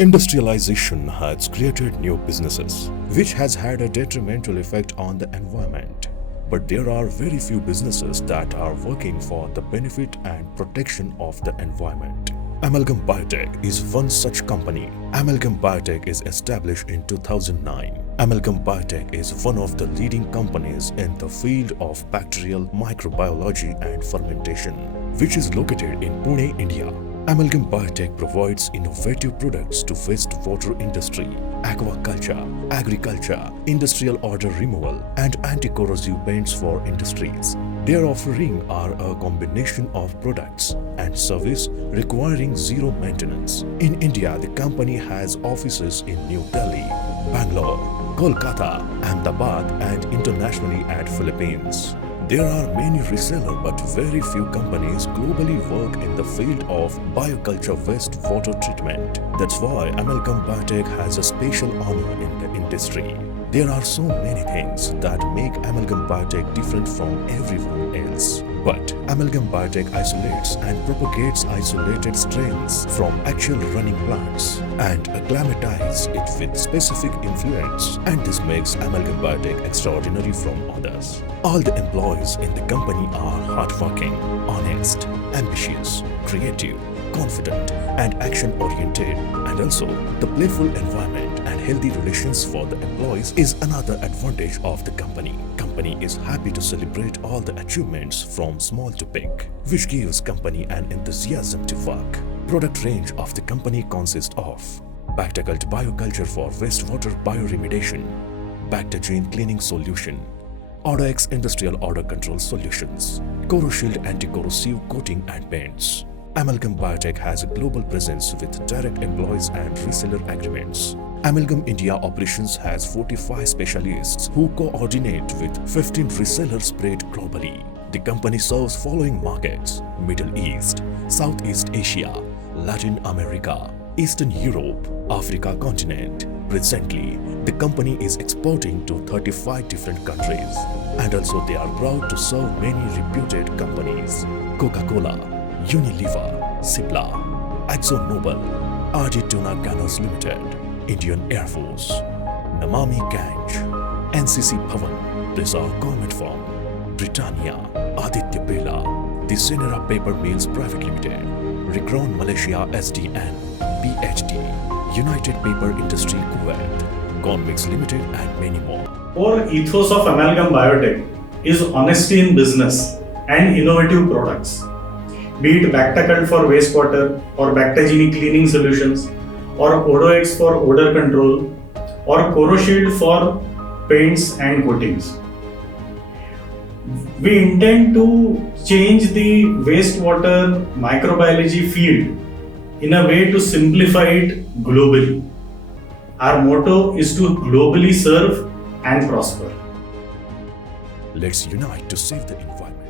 Industrialization has created new businesses, which has had a detrimental effect on the environment. But there are very few businesses that are working for the benefit and protection of the environment. Amalgam Biotech is one such company. Amalgam Biotech is established in 2009. Amalgam Biotech is one of the leading companies in the field of bacterial microbiology and fermentation, which is located in Pune, India. Amalgam Biotech provides innovative products to wastewater industry, aquaculture, agriculture, industrial odor removal, and anti-corrosive paints for industries. Their offering are a combination of products and service requiring zero maintenance. In India, the company has offices in New Delhi, Bangalore, Kolkata, Ahmedabad, and internationally at Philippines. There are many resellers, but very few companies globally work in the field of bioculture wastewater treatment. That's why Amalgam Biotech has a special honor in the industry. There are so many things that make Amalgam Biotech different from everyone else. But Amalgam Biotech isolates and propagates isolated strains from actual running plants and acclimatizes it with specific influence. And this makes Amalgam Biotech extraordinary from others. All the employees in the company are hardworking, honest, ambitious, creative, confident, and action-oriented. And also, the playful environment and healthy relations for the employees is another advantage of the company. Company is happy to celebrate all the achievements from small to big, which gives company an enthusiasm to work. Product range of the company consists of Bacta Bioculture for wastewater bioremediation, Bacta Gene Cleaning Solution, OdorX Industrial Odor Control Solutions, CoroShield Anti-Corrosive Coating and Paints. Amalgam Biotech has a global presence with direct employees and reseller agreements. Amalgam India operations has 45 specialists who coordinate with 15 resellers spread globally. The company serves following markets: Middle East, Southeast Asia, Latin America, Eastern Europe, Africa continent. Presently, the company is exporting to 35 different countries. And also they are proud to serve many reputed companies: Coca-Cola, Unilever, Cipla, ExxonMobil, RD Tuna Canners Limited, Indian Air Force, Namami Ganj, NCC Bhavan, Brizar Government Firm, Britannia, Aditya Birla, the Senera Paper Mills Private Limited, Recron Malaysia SDN, PhD, United Paper Industry Kuwait, Conmix Limited, and many more. Core ethos of Amalgam Biotech is honesty in business and innovative products. Be it Bacta for wastewater, or Bacta Gene Cleaning Solutions, or OdorX for odor control, or CoroShield for paints and coatings. We intend to change the wastewater microbiology field in a way to simplify it globally. Our motto is to globally serve and prosper. Let's unite to save the environment.